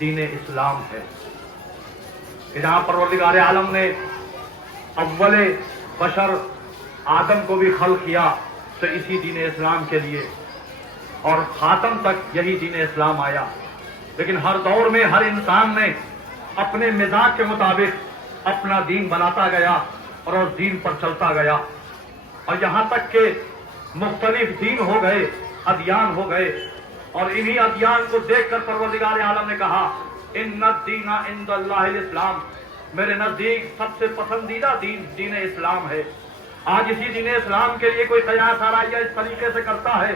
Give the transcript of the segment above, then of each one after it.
دین اسلام ہے کہ جہاں پروردگار عالم نے اول بشر آدم کو بھی خلق کیا تو اسی دین اسلام کے لیے، اور خاتم تک یہی دین اسلام آیا. لیکن ہر دور میں ہر انسان نے اپنے مزاج کے مطابق اپنا دین بناتا گیا اور اس دین پر چلتا گیا، اور یہاں تک کہ مختلف دین ہو گئے، ادیان ہو گئے. اور انہی ادیان کو دیکھ کر پروردگار عالم نے کہا ان الدین عند اللہ الاسلام، میرے نزدیک سب سے پسندیدہ دین دین اسلام ہے. آج اسی دین اسلام کے لیے کوئی قیاس آرائیہ اس طریقے سے کرتا ہے،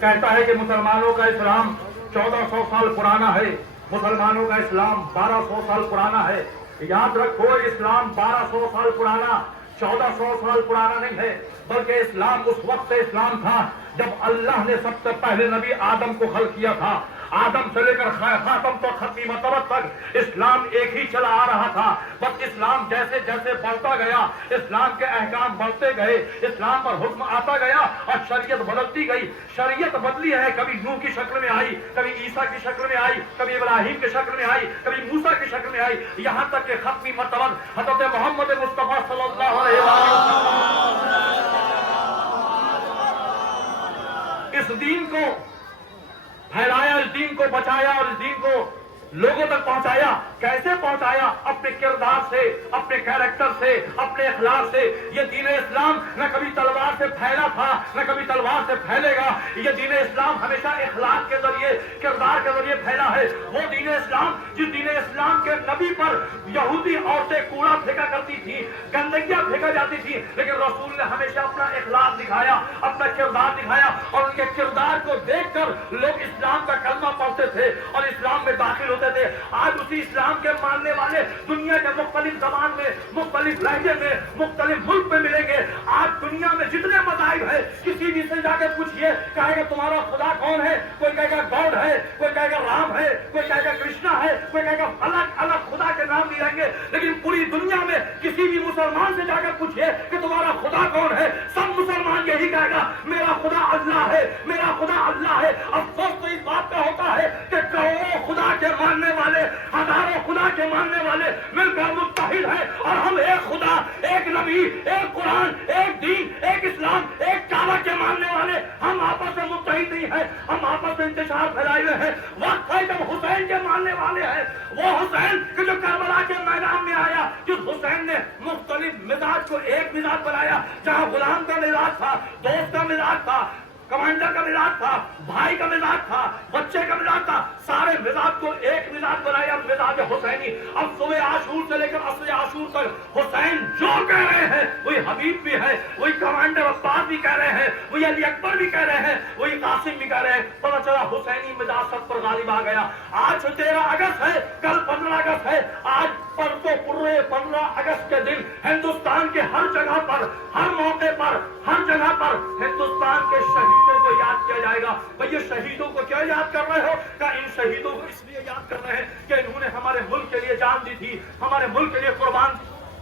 کہتا ہے کہ مسلمانوں کا اسلام 1400 سال پرانا ہے، مسلمانوں کا اسلام 1200 سال پرانا ہے. یاد رکھو، اسلام 1200 سال پرانا 1400 سال پرانا نہیں ہے، بلکہ اسلام اس وقت سے اسلام تھا جب اللہ نے سب سے پہلے نبی آدم کو خلق کیا تھا. آدم سے لے کر خاتم تو ختمی مرتبہ تک اسلام ایک ہی چلا آ رہا تھا. بس اسلام جیسے جیسے بڑھتا گیا، اسلام کے احکام بڑھتے گئے، اسلام پر حکم آتا گیا اور شریعت بدلتی گئی. شریعت بدلی ہے، کبھی نوح کی شکل میں آئی، کبھی عیسیٰ کی شکل میں آئی، کبھی ابراہیم کی شکل میں آئی، کبھی موسیٰ کی شکل میں آئی، یہاں تک کہ ختمی مرتبہ حضرت محمد مصطفیٰ صلی اللہ علیہ وسلم اس دین کو پھیلایا، اس دین کو بچایا اور اس دین کو لوگوں تک پہنچایا. کیسے پہنچایا؟ اپنے کردار سے، اپنے کیریکٹر سے، اپنے اخلاق سے. یہ دین اسلام نہ کبھی تلوار سے پھیلا تھا، نہ کبھی تلوار سے پھیلے گا. یہ دین اسلام ہمیشہ اخلاق کے ذریعے، کردار کے ذریعے پھیلا ہے. وہ دین اسلام جس دین اسلام کے نبی پر یہودی عورتیں کوڑا پھینکا کرتی تھی، گندگیاں پھینکا جاتی تھی، لیکن رسول نے ہمیشہ اپنا اخلاق دکھایا، اپنا کردار دکھایا، اور ان کے کردار کو دیکھ کر لوگ اسلام کا کلمہ پڑھتے تھے اور اسلام میں داخل ہوتے تھے. آج اسی اسلام کے ماننے والے دنیا کے مختلف زبان میں، مختلف لہجے میں، مختلف ملک میں ملیں گے. آج دنیا میں جتنے مذاہب ہیں، کسی بھی سے جا کے پوچھئے، کہے گا تمہارا خدا کون ہے؟ کوئی کہے گا گاڈ ہے، کوئی کہے گا رام ہے، کوئی کہے گا کرشنا ہے، کوئی کہے گا الگ الگ خدا کے نام بھی رہیں گے. لیکن پوری دنیا میں کسی بھی مسلمان سے جا کے پوچھئے کہ تمہارا خدا کون ہے، سب مسلمان یہی کہے گا میرا خدا اللہ ہے، میرا خدا اللہ ہے. افسوس تو اس بات کا ہوتا ہے کہ کروڑوں خدا کے ماننے والے، ہزاروں خدا کے ماننے والے مل کر متحد ہیں، اور ہم ایک خدا، ایک نبی، ایک قرآن، ایک دین، ایک اسلام، ایک کعبہ کے ماننے والے ہم آپس میں متحد نہیں ہیں، ہم آپس میں انتشار پھیلائے ہوئے ہیں. وقت ہے جب حسین کے ماننے والے ہیں، وہ حسین کہ جو کربلا کے میدان میں آیا، جس حسین نے مختلف مزاج کو ایک مزاج بنایا، جہاں غلام کا مزاج تھا، دوست کا مزاج تھا، کمانڈر کا مزاج تھا، بھائی کا مزاج تھا، بچے کا مزاج تھا، سارے مزاج کو ایک مزاج بنایا، مزاج حسینی. اب صبح عاشور سے لے کر عصر عاشور تک حسین جو کہہ رہے ہیں وہی حبیب بھی ہے، وہی کمانڈر عباس بھی کہہ رہے ہیں، وہی علی اکبر بھی کہہ رہے ہیں، وہی قاسم بھی کہہ رہے ہیں. پتہ چلا حسینی مزاج سب پر غالب آ گیا. آج 13 اگست ہے، کل 15 اگست ہے. آج پرسوں پورے 15 اگست کے دن ہندوستان کے ہر جگہ پر، ہر موقع پر، ہر جگہ پر ہندوستان کے شہیدوں کو یاد کیا جائے گا. بھئی یہ شہیدوں کو کیا یاد کر رہے ہو؟ کہ ان شہیدوں کو اس لیے یاد کر رہے ہیں کہ انہوں نے ہمارے ملک کے لیے جان دی تھی، ہمارے ملک کے لیے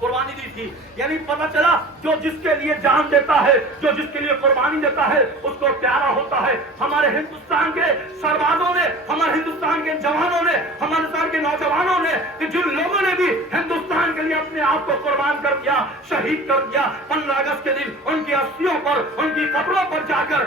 قربانی دی تھی. یعنی پتہ چلا جو جس کے لیے جان دیتا ہے، جو جس کے لیے قربانی دیتا ہے، اس کو پیارا ہوتا ہے. ہمارے ہندوستان کے سربازوں نے، ہمارے ہندوستان کے جوانوں نے، ہمارے ہندوستان کے نوجوانوں نے، کہ جن لوگوں نے بھی ہندوستان کے لیے اپنے آپ کو قربان کر دیا، شہید کر دیا، 15 اگست کے دن ان کی استھیوں پر، ان کی قبروں پر جا کر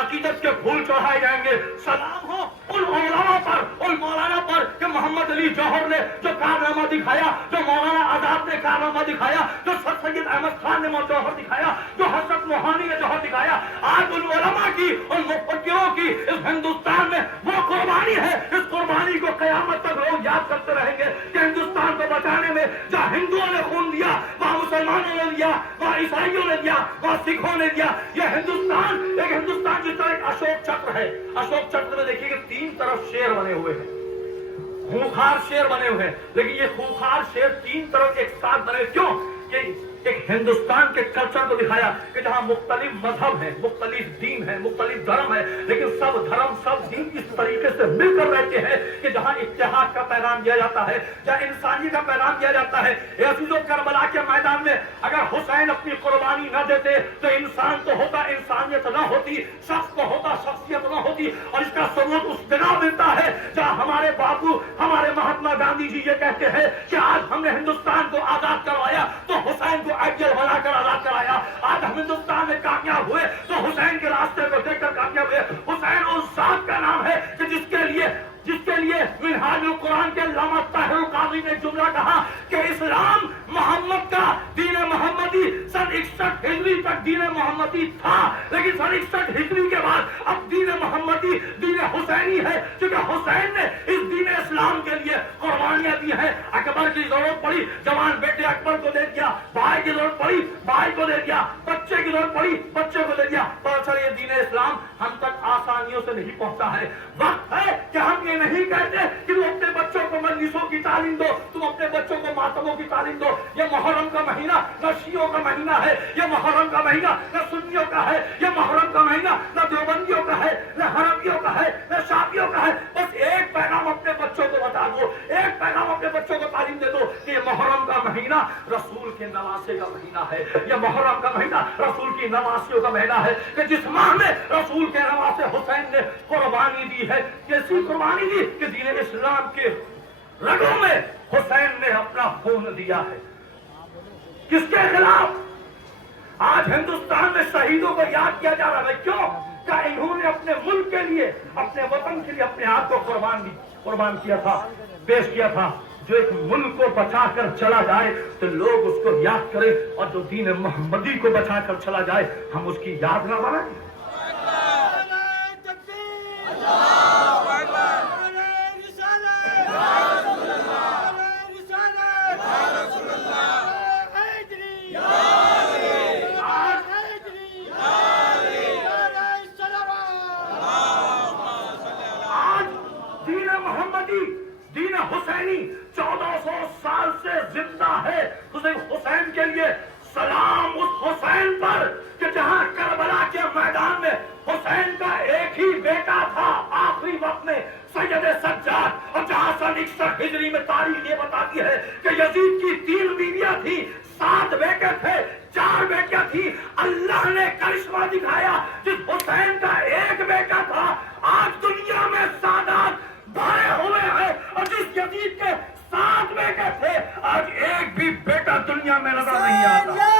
عقیدت کے پھول چڑھائے جائیں گے. سلام ہو ان علماء پر، ان مولانا پر کہ محمد علی جوہر نے جو کارنامہ دکھایا، جو مولانا آزاد نے کارنامہ دکھایا، جو سر سید احمد خان نے جوہر دکھایا، جو حضرت موہانی نے جوہر دکھایا. آج ان علماء کی، ان مفکروں کی اس ہندوستان میں وہ قربانی ہے. اس قربانی کو قیامت تک لوگ یاد کرتے رہیں گے کہ ہندوستان کو بچانے میں جہاں ہندوؤں نے خون دیا، وہاں مسلمانوں نے دیا، وہاں عیسائیوں نے دیا، وہاں سکھوں نے دیا. یہ ہندوستان ایک ہندوستان جس طرح ایک اشوک چکر ہے. اشوک چکر میں دیکھیے کہ 3 طرف شیر بنے ہوئے ہیں، خونخوار شیر بنے ہوئے ہیں. لیکن یہ خونخوار شیر 3 طرف ایک ساتھ بنے. کیوں؟ کہ ایک ہندوستان کے کلچر کو دکھایا کہ جہاں مختلف مذہب ہیں، مختلف دین ہیں، مختلف دھرم ہے، لیکن سب دھرم، سب دین اس طریقے سے مل کر رہتے ہیں کہ جہاں اتحاد کا پیغام دیا جاتا ہے، جہاں انسانیت کا پیغام دیا جاتا ہے. اے عزیزو، کربلا کے میدان میں اگر حسین اپنی قربانی نہ دیتے تو انسان تو ہوتا، انسانیت نہ ہوتی، شخص تو ہوتا، شخصیت نہ ہوتی. اور اس کا ثبوت اس جگہ ملتا ہے جہاں ہمارے باپو، ہمارے گاندھی جی یہ کہتے ہیں کہ آج ہم نے ہندوستان کو آزاد کروایا تو حسین کو آئیڈیل بنا کر آزاد کرایا. آج ہم ہندوستان میں کامیاب ہوئے تو حسین کے راستے کو دیکھ کر کامیاب ہوئے. حسین اس ذات کا نام ہے کہ جس کے لیے منہاج القرآن کے علامہ طاہر القاضی نے جملہ کہا کہ اسلام محمد کا دین محمدی سن 61 ہجری تک دین محمدی تھا، لیکن سن 61 ہجری کے بعد اب دین محمدی دین حسینی ہے، کیونکہ حسین نے اس دین اسلام کے لیے قربانیاں دی ہیں. اکبر کی ضرورت پڑی، جوان بیٹے اکبر کو دے دیا. بھائی کی ضرورت پڑی، بھائی کو دے دیا. بچے کی ضرورت پڑی، بچے کو دے دیا. پر چل یہ دین اسلام ہم تک آسانیوں سے نہیں پہنچا ہے. وقت ہے کہ ہم یہ نہیں کہتے کہ تم اپنے بچوں کو مجلسوں کی تعلیم دو، تم اپنے بچوں کو ماتموں کی تعلیم دو. یہ محرم کا مہینہ نہ شیعوں کا مہینہ ہے، یہ محرم کا مہینہ نہ سنیوں کا ہے، یہ محرم کا مہینہ نہ دیوبندیوں کا ہے، نہ حنفیوں کا ہے، نہ شافعیوں کا ہے. بس ایک پیغام اپنے بچوں کو بتا دو، ایک پیغام اپنے بچوں کو تعلیم دے دو کہ یہ محرم کا مہینہ رسول کے نواسے کا مہینہ ہے. یہ محرم کا مہینہ رسول کی نواسیوں کا مہینہ ہے کہ جس ماہ میں رسول کے نواسے حسین نے قربانی دی ہے. کیسی قربانی دی کہ دین اسلام کے رگوں میں حسین نے اپنا خون دیا ہے. کس کے خلاف؟ آج ہندوستان میں شہیدوں کو یاد کیا جا رہا ہے. کیوں؟ کہ انہوں نے اپنے ملک کے لیے، اپنے وطن کے لیے اپنے آپ کو قربان کیا تھا، پیش کیا تھا. جو ایک ملک کو بچا کر چلا جائے تو لوگ اس کو یاد کریں، اور جو دین محمدی کو بچا کر چلا جائے ہم اس کی یاد نہ بنائیں. دین حسینی 1400 سال سے زندہ ہے. حسین کے لیے سلام اس حسین پر کہ جہاں کربلا کے میدان میں حسین کا ایک ہی بیٹا تھا آخری وقت میں، سید سجاد. اور جہاں سن 61 ہجری میں تاریخ یہ بتاتی ہے کہ یزید کی 3 بیویاں تھیں، 7 بیٹے تھے، 4 بیٹیاں تھیں. اللہ نے کرشمہ دکھایا جس حسین کا ایک بیٹا تھا آج دنیا میں سادات بھرے ہوئے ہیں، اور جس یزید کے 7 بیٹے تھے آج ایک بھی بیٹا دنیا میں نظر نہیں آتا.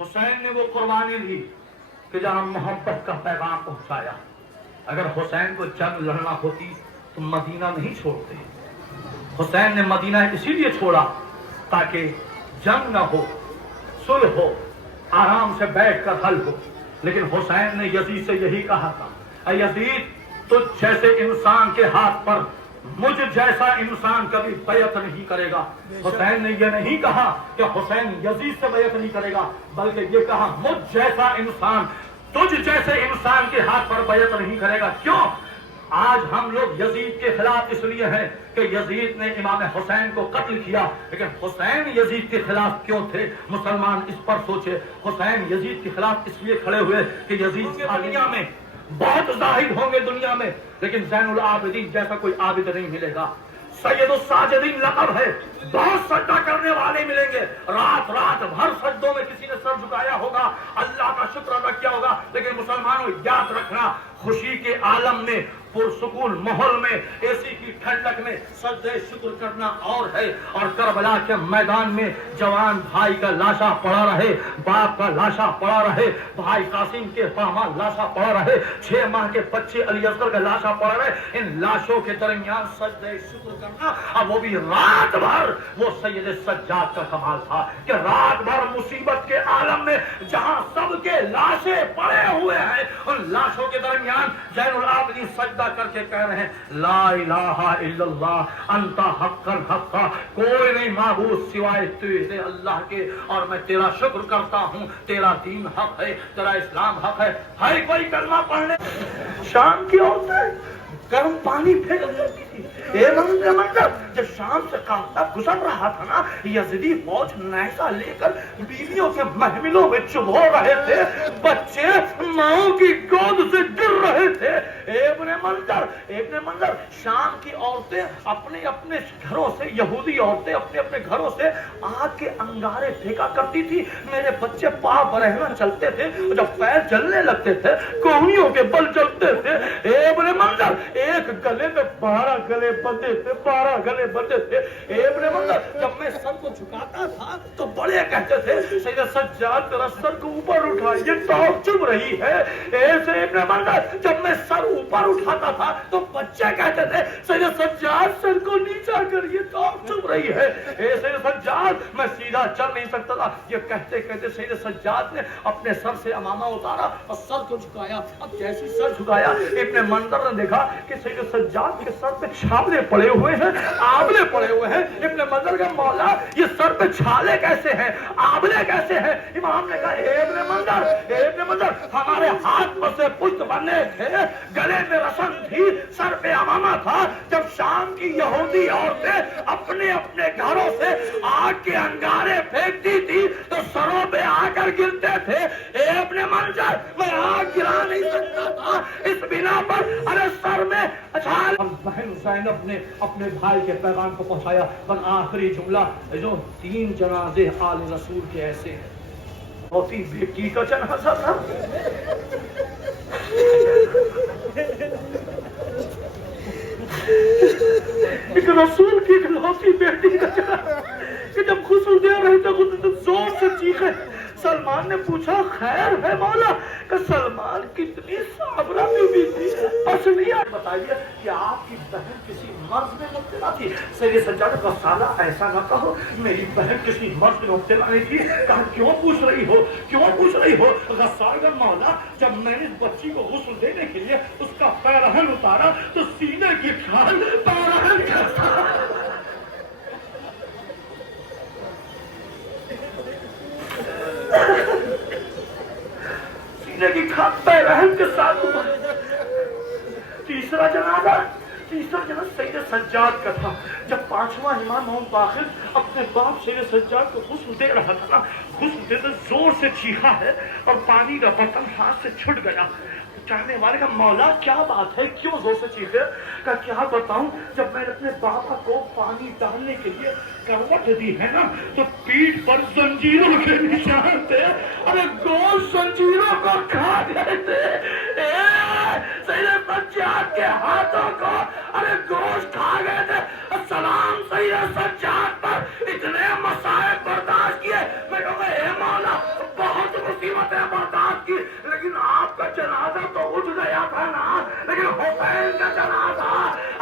حسین نے وہ قربانی دی کہ جہاں محبت کا پیغام پہنچایا. اگر حسین کو جنگ لڑنا ہوتی تو مدینہ نہیں چھوڑتے. حسین نے مدینہ اسی لیے چھوڑا تاکہ جنگ نہ ہو، صلح ہو، آرام سے بیٹھ کر حل ہو. لیکن حسین نے یزید سے یہی کہا تھا، اے یزید تجھ جیسے انسان کے ہاتھ پر مجھ جیسا انسان کبھی بیعت نہیں کرے گا. حسین نے یہ نہیں کہا کہ حسین یزید سے بیعت نہیں کرے گا، بلکہ یہ کہا مجھ جیسا انسان تجھ جیسے انسان کے ہاتھ پر بیعت نہیں کرے گا. کیوں؟ آج ہم لوگ یزید کے خلاف اس لیے ہیں کہ یزید نے امام حسین کو قتل کیا، لیکن حسین یزید کے خلاف کیوں تھے؟ مسلمان اس پر سوچے. حسین یزید کے خلاف اس لیے کھڑے ہوئے کہ یزید دنیا میں بہت زاہد ہوں گے دنیا میں، لیکن زین العابدین جیسا کوئی عابد نہیں ملے گا. سید الساجدین لقب ہے، بہت سجدہ کرنے والے ملیں گے، رات بھر سجدوں میں کسی نے سر جھکایا ہوگا، اللہ کا شکر ادا کیا ہوگا. لیکن مسلمانوں یاد رکھنا، خوشی کے عالم میں، پرسکون ماحول میں، اے سی کی ٹھنڈک میں سجدے شکر کرنا اور ہے، اور کربلا کے میدان میں جوان بھائی کا لاشا پڑا رہے، باپ کا لاشا پڑا رہے، بھائی قاسم کے پاما لاشا پڑا رہے، 6 ماہ کے بچے علی اصغر کا لاشا پڑا رہے. ان لاشوں کے درمیان سجدے شکر کرنا، اب وہ بھی رات بھر. وہ سید سجاد کا کمال تھا کہ رات بھر مصیبت کے عالم میں جہاں سب کے لاشیں پڑے ہوئے ہیں، ان لاشوں کے درمیان زین العابدین سجدہ کر کے کہہ رہے ہیں لا الہ الا اللہ انت حقا حقا، کوئی نہیں معبود سوائے تیرے اللہ کے، اور میں تیرا شکر کرتا ہوں، تیرا دین حق ہے، تیرا اسلام حق ہے. ہر کوئی کلمہ پڑھنے. شام کی عورتیں گرم پانی پھینک دیتی تھی. منظر جب شام سے قافلہ گزر رہا تھا نا، یزیدی فوج نیزہ لے کر بیویوں کے محملوں میں چبھو رہے تھے، بچے ماؤں کی گود سے گر رہے تھے. ابن منظر شام کی عورتیں اپنے اپنے گھروں سے, یہودی عورتیں اپنے اپنے گھروں سے آگ کے انگارے پھینکا کرتی تھی. میرے بچے پاؤں برہنہ چلتے تھے, جب پیر جلنے لگتے تھے کوہنیوں کے بل چلتے تھے. ابن منظر ایک گلے میں 12 گلے بندے تھے, 12 گلے بندے تھے. ابن منظر جب میں سر کو جھکاتا تھا تو بڑے کہتے تھے سید سجاد ذرا سر کو اوپر اٹھائیے ٹاپ چبھ رہی ہے. ایسے ابن منظر جب میں سر اوپر اٹھاتا تھا تو بچے کہتے تھے سید سجاد سر کو نیچا کریے ٹاپ چبھ رہی ہے. اے سید سجاد میں سیدھا چل نہیں سکتا تھا. یہ کہتے کہتے سید سجاد نے اپنے سر سے امامہ اتارا اور سر کو جھکایا. اب جیسی سر جھکایا ابن منظر نے دیکھا کہ سید سجاد کے سر پہ چھالے پڑے ہوئے ہیں, آبلے پڑے ہوئے ہیں. ابن منظر کا مولا یہ سر پہ چھالے کیسے ہیں, آبلے کیسے ہیں؟ امام نے کہا ابن منظر ہمارے ہاتھ پر سے پشت بنے تھے, گلے میں رسن تھی, سر پہ امامہ تھا. جب شام کی یہودی عورتیں اپنے اپنے گھروں سے آگ کے انگارے پھینکتی تھی تو سروں پہ آ کر گرتے تھے. ابن منظر میں آگ گرا نہیں سکتا تھا اس بنا پر. ارے سر میں چھال. بہن زینب نے اپنے بھائی کے پیغام کو پہنچایا. پر آخری جملہ جو 3 جنازے آل رسول کے ایسے ہیں. ہوتی بیٹی کا جنازہ تھا, ایک رسول کی اکلوتی بیٹی کا جنازہ کہ جب غسل دے رہے تھے زور سے چیخے. سلمان نے پوچھا خیر ہے مولا؟ کہ سلمان کتنی صابرہ بیوی تھی. بس نہیں بتائیے کہ آپ کی بہن کسی مرض میں مبتلا تھی. سید سجاد کو سالہ ایسا نہ کہو, میری بہن کسی مرض میں مبتلا نہیں تھی. کہا کیوں پوچھ رہی ہو؟ غسال کا مولا جب میں نے اس بچی کو غسل دینے کے لیے اس کا پیرہن اتارا تو سینے کی کھال پیرہن کا سینے کی کھاد پیرہن کے ساتھ. تیسرا جنازہ سید سجاد کا تھا. جب 5واں امام محمد باقر اپنے باپ سید سجاد کو غسل دے رہا تھا نا, غسل دیتے زور سے چیخا ہے اور پانی کا برتن ہاتھ سے چھٹ گیا. چاہنے والے کا مولا کیا بات ہے, کیوں زور سے چیخے؟ کہ کیا بتاؤں, جب میں نے اپنے بابا کو پانی ڈالنے کے لیے کروٹ دی ہے نا تو پیٹھ پر زنجیروں کے نشان تھے. ارے گوشت زنجیروں کو کھا گئے تھے. سید سجاد کے ہاتھوں کو ارے گوشت کھا گئے تھے. السلام سید سجاد پر اتنے مصائب برداشت کیے. میں کہوں گا اے مولا بہت مصیبتیں برداشت کی, لیکن آپ کا جنازہ تو اٹھ گیا تھا نا. لیکن حسین کا جنازہ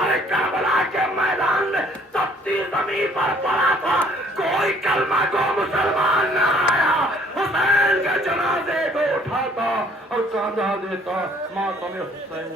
ارے کربلا کے میدان میں تپتی زمین پر پڑا تھا, کوئی کلمہ کو مسلمان نہ آیا. حسین کے جنازے کو اٹھاتا اور کاندھا دیتا ماتم حسین.